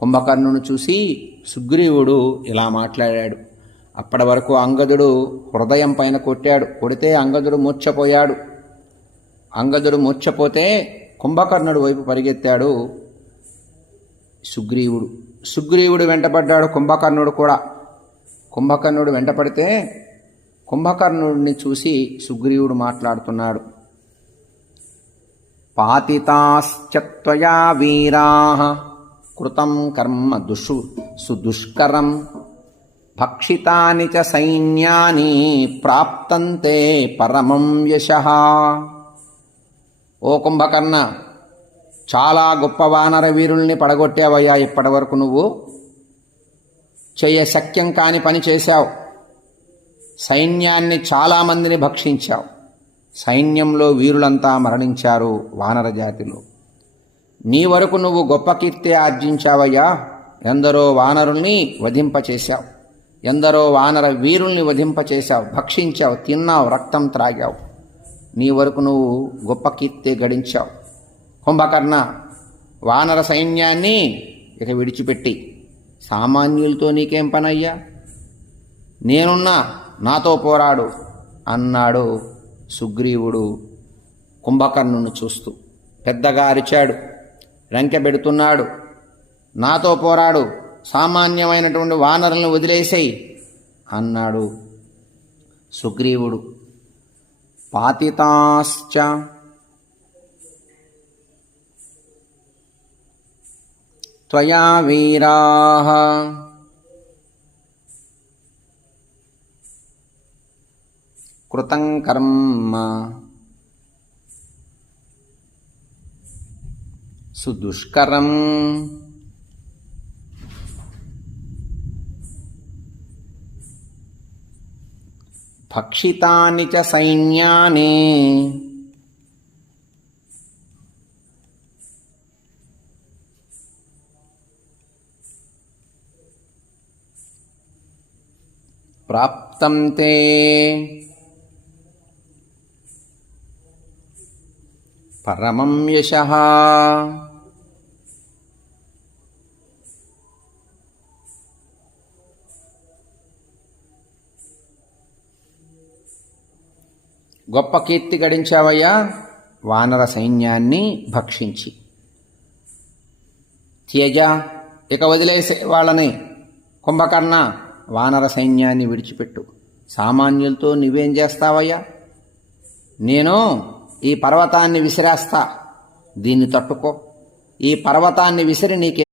కుంభకర్ణును చూసి సుగ్రీవుడు ఇలా మాట్లాడాడు. అప్పటి వరకు అంగదుడు హృదయం పైన కొట్టాడు. కొడితే అంగదుడు మూర్ఛపోయాడు. అంగదుడు మూర్ఛపోతే కుంభకర్ణుడు వైపు పరిగెత్తాడు సుగ్రీవుడు. సుగ్రీవుడు వెంటపడ్డాడు కుంభకర్ణుడు కూడా. కుంభకర్ణుడు వెంటపడితే కుంభకర్ణుడిని చూసి సుగ్రీవుడు మాట్లాడుతున్నాడు. పాతితాశ్చత్వయా వీరా కృతం కర్మ దుషు సుదుష్కరం. భక్షితాని చ సైన్యాని ప్రాప్తంతే పరమం యశ. ఓ కుంభకర్ణ చాలా గొప్ప వానర వీరుల్ని పడగొట్టావయ్యా ఇప్పటి వరకు నువ్వు. చేయ శక్యం కాని పని చేశావు. సైన్యాన్ని చాలామందిని భక్షించావు. సైన్యంలో వీరులంతా మరణించారు వానర జాతిలో. నీ వరకు నువ్వు గొప్ప కీర్తి ఆర్జించావయ్యా. ఎందరో వానరుల్ని వధింపచేశావు. ఎందరో వానర వీరుల్ని వధింపచేశావు. భక్షించావు తిన్నావు రక్తం త్రాగావు. నీ వరకు నువ్వు గొప్ప కీర్తి గడించావు. కుంభకర్ణ వానర సైన్యాన్ని ఇక విడిచిపెట్టి సామాన్యులతో నీకేం పనయ్యా? నేనున్నా నాతో పోరాడు అన్నాడు సుగ్రీవుడు కుంభకర్ణుని చూస్తూ. పెద్దగా అరిచాడు. రంకెబెడుతున్నాడు. నాతో పోరాడు. సామాన్యమైనటువంటి వానరులను వదిలేసేయి అన్నాడు సుగ్రీవుడు. పాతితాశ్చ. త్వయా వీరా. కృతం కర్మ. सुदुष्करम्। भक्षितानि च सैन्यानि। प्राप्तं ते। परमं यशः। గొప్ప కీర్తి గడించావయ్యా వానర సైన్యాన్ని భక్షించి. త్యజ ఇక వదిలేసే వాళ్ళని. కుంభకర్ణ వానర సైన్యాన్ని విడిచిపెట్టు. సామాన్యులతో నువ్వేం చేస్తావయ్యా? నేను ఈ పర్వతాన్ని విసిరేస్తా. దీన్ని తట్టుకో. ఈ పర్వతాన్ని విసిరి నీకే